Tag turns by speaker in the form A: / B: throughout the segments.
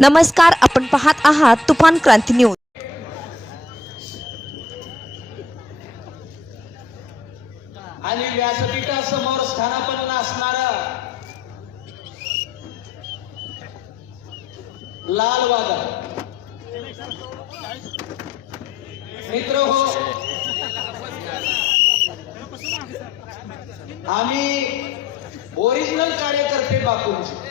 A: नमस्कार आपण पाहत आहात तुफान क्रांती न्यूज.
B: आणि व्यासपीठासमोर स्थानापन्न असणार लाल वादळ. मित्र हो आम्ही ओरिजिनल कार्यकर्ते बापूंचे.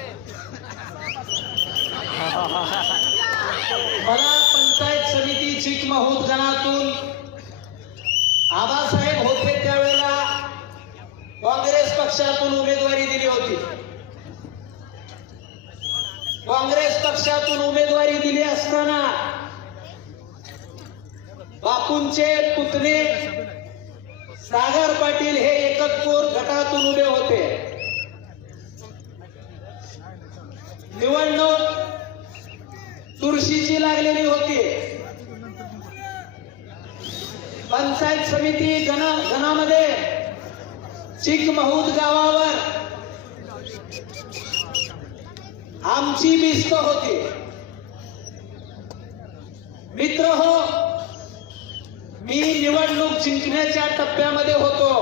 B: मला पंचायत समिती चिकमहूद गणातून आबासाहेब होते त्यावेळेला काँग्रेस पक्षातून उमेदवारी दिली होती. काँग्रेस पक्षातून उमेदवारी दिली असताना बापूंचे पुतणे सागर पाटील हे एकतपूर गटातून उभे होते. निवडणूक तुळशीची लागलेली होती. पंचायत समिती गण गणामध्ये चिकमहूद गावावर आमची बिस्त होती. मित्र हो मी निवडणूक जिंकण्याच्या टप्प्यामध्ये होतो.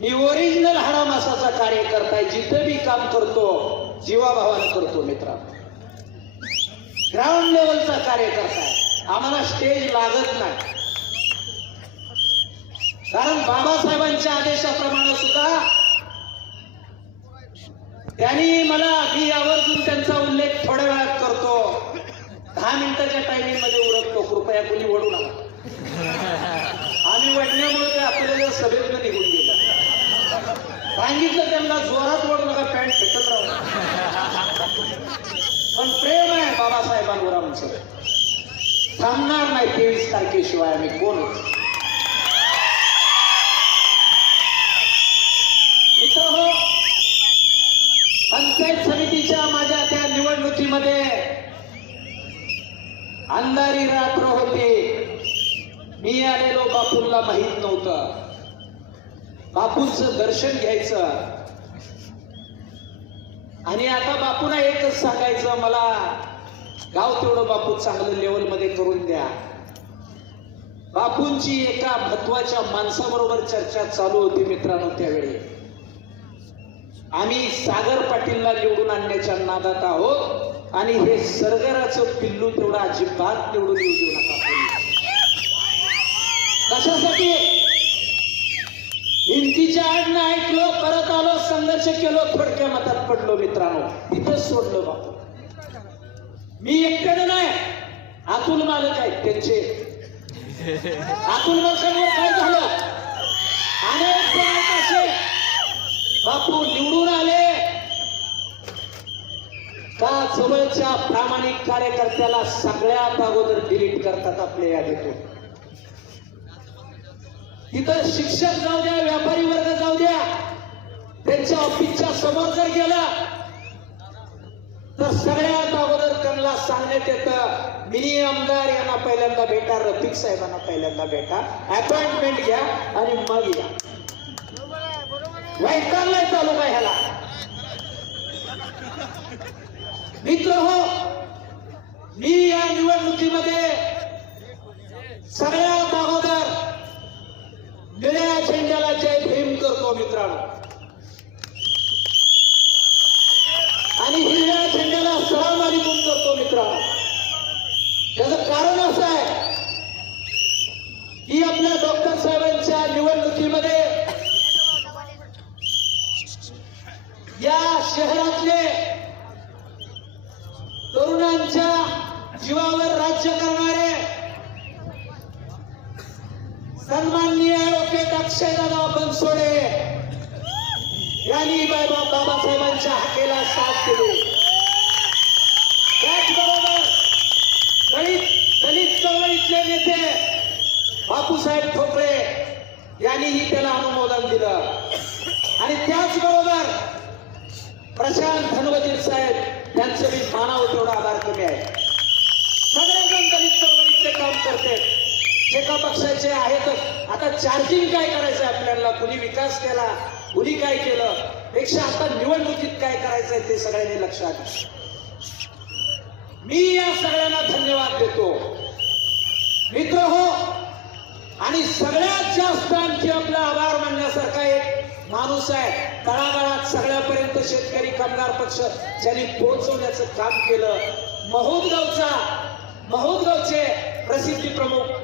B: मी ओरिजिनल हरामासाचा कार्यकर्ता आहे जिथं मी काम करतो. जीवाभावानं करतो मित्रा. ग्राउंड लेवलचा कार्यकर्ता आहे. आम्हाला स्टेज लागत नाही. कारण बाबासाहेबांच्या आदेशाप्रमाणे सुद्धा त्यांनी मला मी आवर्जून त्यांचा उल्लेख थोड्या वेळात करतो. दहा मिनिटाच्या टायमिंगमध्ये उरकतो. कृपया कोणी वडू नका. आम्ही वडण्यामुळे आपल्याला सभेतनं निघून गेलं. सांगितलं त्यांना जोरात वडू नका पॅन्ट फेकत राहू पण प्रेम आहे बाबासाहेबांवर आमचं. थांबणार नाही तेवीस तारखेशिवाय आम्ही. कोणच मित्र हो पंचायत समितीच्या माझ्या त्या निवडणुकीमध्ये अंधारी रात्र होती मी आलेलो बापूंना माहीत नव्हतं बापूचं दर्शन घ्यायचं. आणि आता बापूना एकच सांगायचं मला गाव तेवढं बापू चांगलं लेवलमध्ये करून द्या. बापूंची एका महत्त्वाच्या माणसाबरोबर चर्चा चालू होती मित्रांनो त्यावेळी. आम्ही सागर पाटीलला निवडून आणण्याच्या नादात आहोत आणि हे सरगराचं पिल्लू तेवढा अजिबात निवडून येऊ देऊ नका. कशासाठी? हिंदीच्या आडनं ऐकलो परत आलो संघर्ष केलो थोडक्या मतात पडलो मित्रांनो. तिथंच सोडलो बापू मी एकट्यानं नाही. अतुल मालक आहेत त्यांचे. अतुल मालकांवर काय झालं? अनेक असे. बापू निवडून आले. का जवळच्या प्रामाणिक कार्यकर्त्याला सगळ्यात अगोदर डिलीट करतात आपल्या यादीतून? इथं शिक्षक जाऊ द्या व्यापारी वर्ग जाऊ द्या. त्यांच्या ऑफिसच्या समोर जर गेला तर सगळ्यात अगोदर त्यांना सांगण्यात येतं मिनी आमदार यांना पहिल्यांदा भेटा रफिक साहेबांना पहिल्यांदा भेटा. अपॉइंटमेंट घ्या आणि मग या. वैतागलाय तालुका ह्याला. मित्र हो मी या निवडणुकीमध्ये सगळ्यात अगोदर निळ्या झेंड्याला जय भीम करतो मित्रांनो. आणि हिरव्या झेंड्याला सलाम अलिकून करतो मित्रांनो? त्याचं कारण असं आहे की आपल्या डॉक्टर साहेबांच्या निवडणुकीमध्ये या शहरातले तरुणांच्या जीवावर राज्य करणारे सन्माननीय ॲडव्होकेट अक्षयदादा बनसोडे यांनी बाबासाहेबांच्या हाकेला साथ दिली. त्याचबरोबर दलित दलित चळवळीतले नेते बापूसाहेब ठोकळे यांनीही त्याला अनुमोदन दिलं. आणि त्याचबरोबर प्रशांत धनवजीर साहेब यांचं मी मानावं तेवढा आधार कमी आहे. सगळेजण दलित चळवळीतले काम करते एका पक्षाचे आहेतच आता चार्जिंग काय करायचं आपल्याला? कुणी विकास केला? कुणी काय केलं? पेक्षा आता निवडणुकीत काय करायचंय ते सगळ्यांनी लक्षात मी या सगळ्यांना धन्यवाद देतो. मित्र हो आणि सगळ्यात जास्त आणखी आपला आभार मानण्यासारखा एक माणूस आहे. तळागाळात सगळ्यापर्यंत शेतकरी कामगार पक्ष ज्यांनी पोहोचवण्याचं काम केलं. महोदगावचा महोदगावचे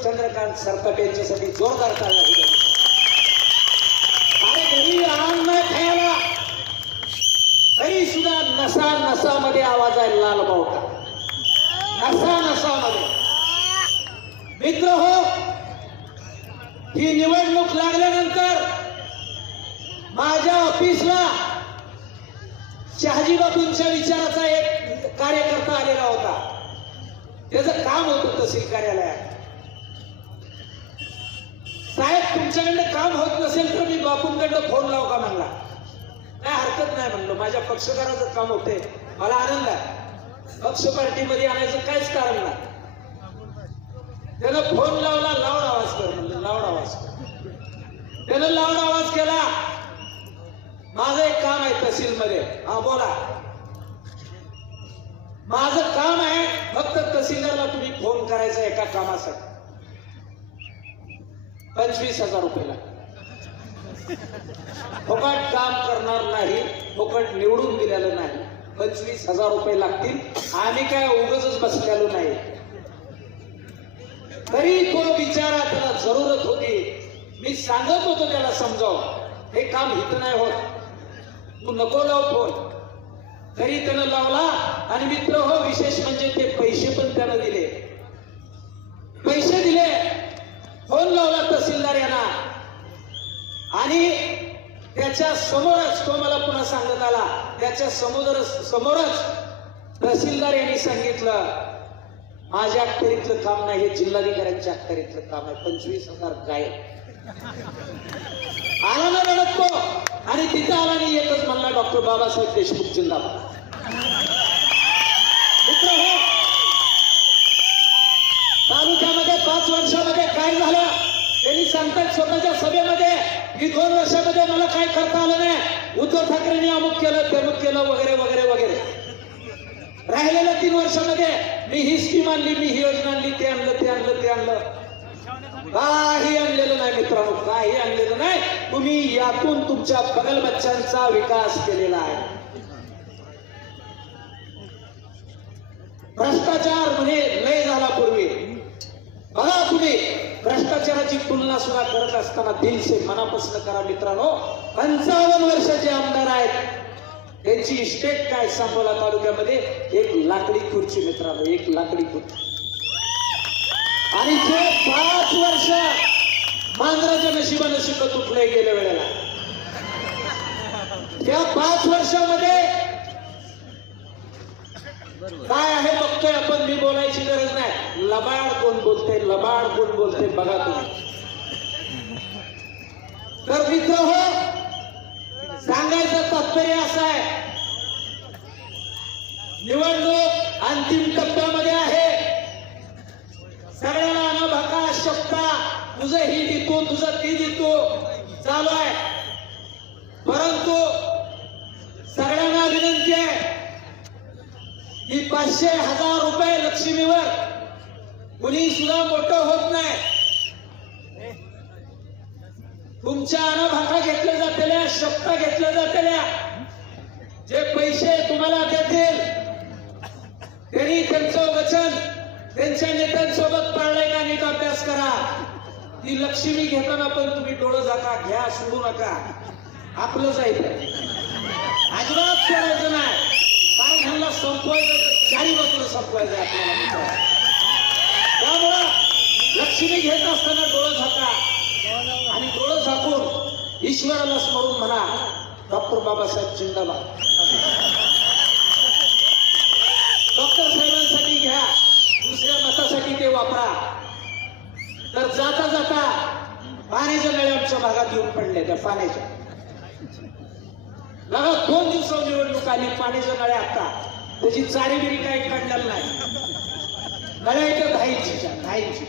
B: चंद्रकांत सरपट यांच्यासाठी जोरदार टाळ्या अरे घरी आराम न खायला तरी सुद्धा नसा नसामध्ये आवाज आहे लाल बावटा नसा नसामध्ये. मित्र हो ही निवडणूक लागल्यानंतर माझ्या ऑफिसला शहाजीबाबूंच्या विचाराचा एक कार्यकर्ता आलेला होता. त्याचं काम होतं तहसील कार्यालयात. साहेब तुमच्याकडनं काम होत नसेल तर मी बापूंकडनं फोन लावू का म्हणला? काय हरकत नाही म्हणलो. माझ्या पक्षकाराचं काम होते. मला आनंद आहे. पक्ष पार्टीमध्ये आणायचं काहीच कारण नाही. त्यानं फोन लावला लावड आवाज कर म्हणलं. लावड आवाज कर. त्यानं लावड आवाज केला. माझं एक काम आहे तहसील मध्ये हा बोला. माझं काम आहे फक्त तहसीलदारला तुम्ही फोन करायचा एका कामासाठी. पंचवीस हजार रुपये लागतील फुकट काम करणार नाही फुकट निवडून दिलेलं नाही. पंचवीस हजार रुपये लागतील. आम्ही काय उगच बसलेलो नाही. तरी तो बिचारा त्याला जरूरत होती. मी सांगत होतो त्याला समजाव हे काम हित नाही होत. तू नको लाव फोन. तरी त्यानं लावला. आणि मित्र हो विशेष म्हणजे ते पैसे पण त्यानं दिले. पैसे फोन लावला तहसीलदार यांना आणि त्याच्या समोरच तो मला पुन्हा सांगत आला त्याच्यासमोर समोरच तहसीलदार यांनी सांगितलं माझ्या अखत्यारीतलं काम नाही हे जिल्हाधिकाऱ्यांच्या अखत्यारीतलं काम आहे. पंचवीस हजार गाय आला ना रडत तो. आणि तिथं आला नाही एकच म्हणला डॉक्टर बाबासाहेब देशमुख जिल्हा मित्र हो तालुक्यामध्ये पाच वर्षामध्ये काय झालं त्यांनी सांगतात स्वतःच्या सभेमध्ये ही दोन वर्षामध्ये मला काय करता आलं नाही. उद्धव ठाकरेंनी अमुक केलं तेमुक केलं वगैरे वगैरे वगैरे. राहिलेल्या तीन वर्षामध्ये मी ही स्कीम आणली मी ही योजना आणली ते आणलं ते आणलं ते आणलं. काही आणलेलं नाही मित्रांनो काही आणलेलं नाही. तुम्ही यातून तुमच्या बगल बच्चांचा विकास केलेला आहे. भ्रष्टाचार म्हणजे लय झाला पूर्वी. भ्रष्टाचाराची तुलना सुद्धा करत असताना दिल से मनापासून करा मित्रांनो. पंचावन्न वर्षाचे आमदार आहेत. त्यांची इस्टेट काय सांगोला तालुक्यामध्ये? एक लाकडी खुर्ची मित्रांनो एक लाकडी खुर्ची. आणि जे पाच वर्ष मांजराच्या नशिबाने शिकत उठले गेल्या वेळेला. त्या पाच वर्षामध्ये काय आहे बघतोय आपण मी बोलायची गरज नाही लबाड कोण बोलते लबाड कोण बोलते बघा तुम्ही. तर मित्र हो सांगायचं तात्पर्य असं आहे. निवडणूक अंतिम टप्प्यामध्ये आहे. सगळ्याला न भका शकता तुझं ही देतो तुझं ती देतो चालू आहे. परंतु सगळ्यांना विनंती आहे की पाचशे हजार रुपये लक्ष्मीवर कुणी सुद्धा मोठं होत नाही. तुमच्या अनभाका घेतल्या जातेल्या शब्द घेतल्या जातेल्या. जे पैसे तुम्हाला देतील त्यांनी त्यांचं वचन त्यांच्या नेत्यांसोबत पाळलंय का नीट अभ्यास करा. ती लक्ष्मी घेताना पण तुम्ही डोळं जाता घ्या सोडू नका. आपलं जायचं अजिबात सोडायचं नाही. कारण ह्यांना संपवायचं चारी बाजूला संपवायचं आपल्याला. त्यामुळं लक्ष्मी घेत असताना डोळं झाका. आणि डोळं झाकून ईश्वराला स्मरून म्हणा डॉक्टर बाबासाहेब जिंदाबाद. डॉक्टर साहेबांसाठी घ्या दुसऱ्या मतासाठी ते वापरा. तर जाता जाता पाण्याच्या नळ्या आमच्या भागात येऊन पडल्या त्या पाण्याच्या. बघा दोन दिवसावर निवडणूक आली पाण्याच्या नळ्या आता. त्याची चारीबिरी काही काढलेलं नाही. नळ्या इथं दहा इंचीच्या दहा इंची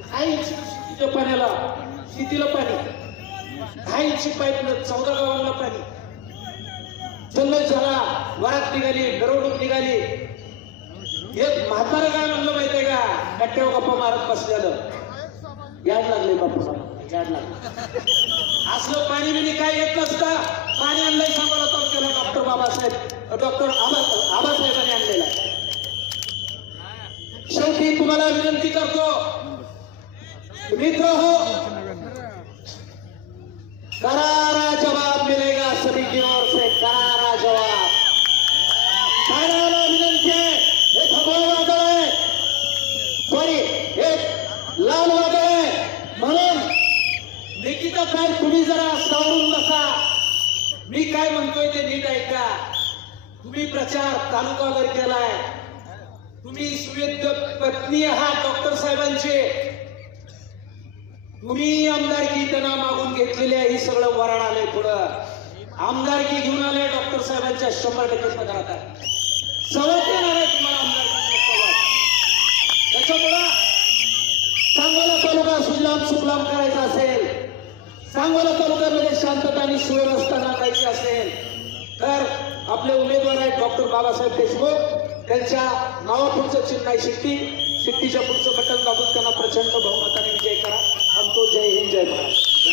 B: दहा इंची शेतीच्या पाण्याला शेतीला पाणी. दहा इंची पाईपनं चौदा गावांना पाणी. जंगल झाला वरात निघाली मिरवणूक निघाली. एक म्हातारं काय म्हणलं माहितीये का? कट्ट्यावर गप्पा मारत बसलेलं. याड लागले बापू याड लागले. असलं पाणी बिणी काय येत नसतं. पाणी आणलंय सांगायला केला डॉक्टर बाबासाहेब. डॉक्टर आबा आबासाहेबांनी आणलेला आहे. शेवटी तुम्हाला विनंती करतो. मित्र हो करारा जवाब मिलेगा सभी की ओर से करारा जवाब। साऱ्याला विनंती आहे हे भगवा वादळ आहे सॉरी हे लाल वादळ आहे म्हणून निकिता काय तुम्ही जरा सावरून बसा. मी काय म्हणतोय ते नीट ऐका. तुम्ही प्रचार तालुकावर केलाय. तुम्ही सुवेद पत्नी आहात डॉक्टर साहेबांचे. तुम्ही आमदारकी त्यांना मागून घेतलेली आहे ही सगळं वराड आलंय पुढं. आमदारकी घेऊन आले डॉक्टर साहेबांच्या शंभर टक्के पगारात सवय सवत येणार आहे तुम्हाला आमदारकीची त्याच्यामुळं सांगोला तालुका सुजलाम सुफलाम करायचा असेल सांगोला तालुक्यामध्ये शांतता आणि सुव्यवस्था नांदायची असेल तर आपले उमेदवार आहेत डॉक्टर बाबासाहेब देशमुख. त्यांच्या नावापुढचं चिन्ह आहे शिट्टी. शिट्टीच्या पुढचं बटन दाबून त्यांना प्रचंड बहुमताने विजय करा. आणि तो जय हिंद जय महाराष्ट्र